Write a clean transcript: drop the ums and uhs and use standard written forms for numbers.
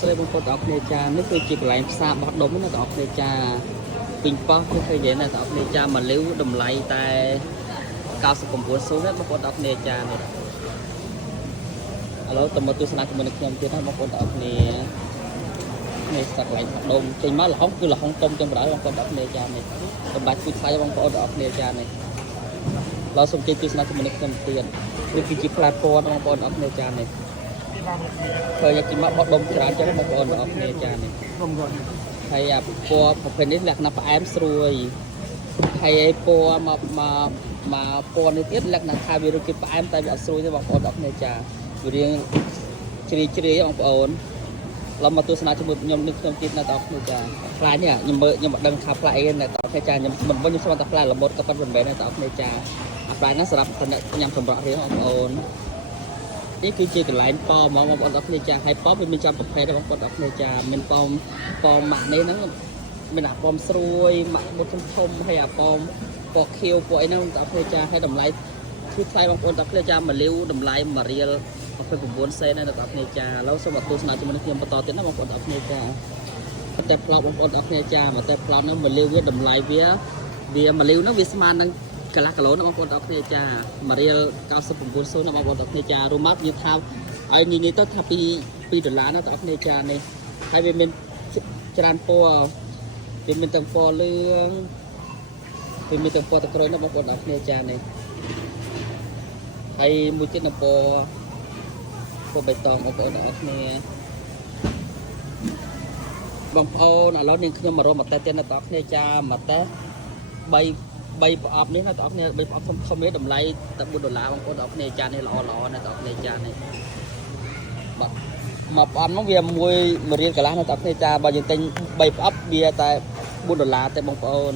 ស្រីបងប្អូនទាំងអស់គ្នាចានេះគឺជាកន្លែងផ្សារបោះដុំណាបងប្អូនចាពីប៉ោះគឺឃើញទេណាបងប្អូនចាមកលីវតម្លៃតែ99 សូនណាបងប្អូនទាំងអស់គ្នាចានេះឥឡូវតើមកទស្សនាជាមួយនឹងខ្ញុំទៀតណាបងប្អូនទាំងអស់គ្នានេះស្ថាកន្លែងបោះដុំចេញមកលហុងគឺលហុងតុំចឹងបណ្ដោយបងប្អូនទាំងអស់គ្នាចានេះសម្រាប់ជួយថ្លៃបងប្អូនទាំងអស់គ្នាចានេះឡើយសូមជម្រាបទស្សនាជាមួយនឹងខ្ញុំទៀតនេះគឺជាផ្លែពណ៌បងប្អូនទាំងអស់គ្នាចានេះឃើញjakមកបោះដុំច្រើនចឹងបងប្អូនទាំងអស់គ្នាចានេះហើយអាពណ៌ប្រភេទនេះលក្ខណៈផ្អែមស្រួយហើយឯពណ៌មកពណ៌នេះទៀតលក្ខណៈថាវារសជាតិផ្អែមតែវាអត់ស្រួយទេបងប្អូនទាំងអស់គ្នាចាវារៀងជ្រាយបងប្អូនឡើយមកទស្សនាជាមួយខ្ញុំនេះខ្ញុំទៀតណាបងប្អូនចាផ្លែនេះខ្ញុំមើលខ្ញុំមិនដឹងថាផ្លែអីណាបងប្អូនចាខ្ញុំមិនវិញខ្ញុំស្គាល់តែផ្លែល្មុតក៏ប៉ុន្តែមិនមែនទេបងប្អូនចាអាផ្លែហ្នឹងសម្រាប់ញ៉ាំសម្រាប់រៀងបងប្អូននេះគឺជាកន្លែងប៉ហ្មងបងប្អូនទាំងគ្នាចាហើយប៉វាមានចំប្រភេទបងប្អូនទាំងគ្នាចាមានប៉ម៉ាក់នេះហ្នឹងមានអាប៉ស្រួយម៉ាក់មុតធំហើយអាប៉ខៀវអីហ្នឹងបងប្អូនចាហើយតម្លៃគឺថ្លៃបងប្អូនទាំងគ្នាចាមួយលាវតម្លៃ1រៀល29 សេនណាបងប្អូនចាឥឡូវសូមទស្សនាជាមួយនឹងខ្ញុំបន្តទៀតណាបងប្អូនទាំងគ្នាចាតែប្លោកបងប្អូនទាំងគ្នាចាមកតែប្លោកហ្នឹងមួយលាវវាតម្លៃវាមួយលាវហ្នឹងវាស្មើនឹងកន្លះគីឡូណាបងប្អូនទាំងគ្នាចា1រៀល99 សូនណាបងប្អូនទាំងគ្នាចារួមមកយើងថាឲ្យនេះទៅថា$2ណាបងប្អូនគ្នាចានេះហើយវាមានច្រើនពណ៌វាមានទាំងពណ៌លឿងវាមានទាំងពណ៌ទឹកក្រូចណាបងប្អូនទាំងគ្នាចានេះហើយមួយទៀតនៅពណ៌បៃតងបងប្អូនទាំងគ្នាបងប្អូនឥឡូវនាងខ្ញុំមករកមកតែទៀតនៅបងប្អូនគ្នាចាមកតែ3ប្រអប់នេះណាបងប្អូនគ្នា3ប្រអប់ធំៗនេះតម្លៃតែ$4បងប្អូនទាំងគ្នាចានេះល្អណាបងប្អូនចានេះបាទមកប្រអប់នោះវា1រៀលកន្លះណាបងប្អូនចាបើយើងទិញ3ប្រអប់វាតែ$4ទេបងប្អូន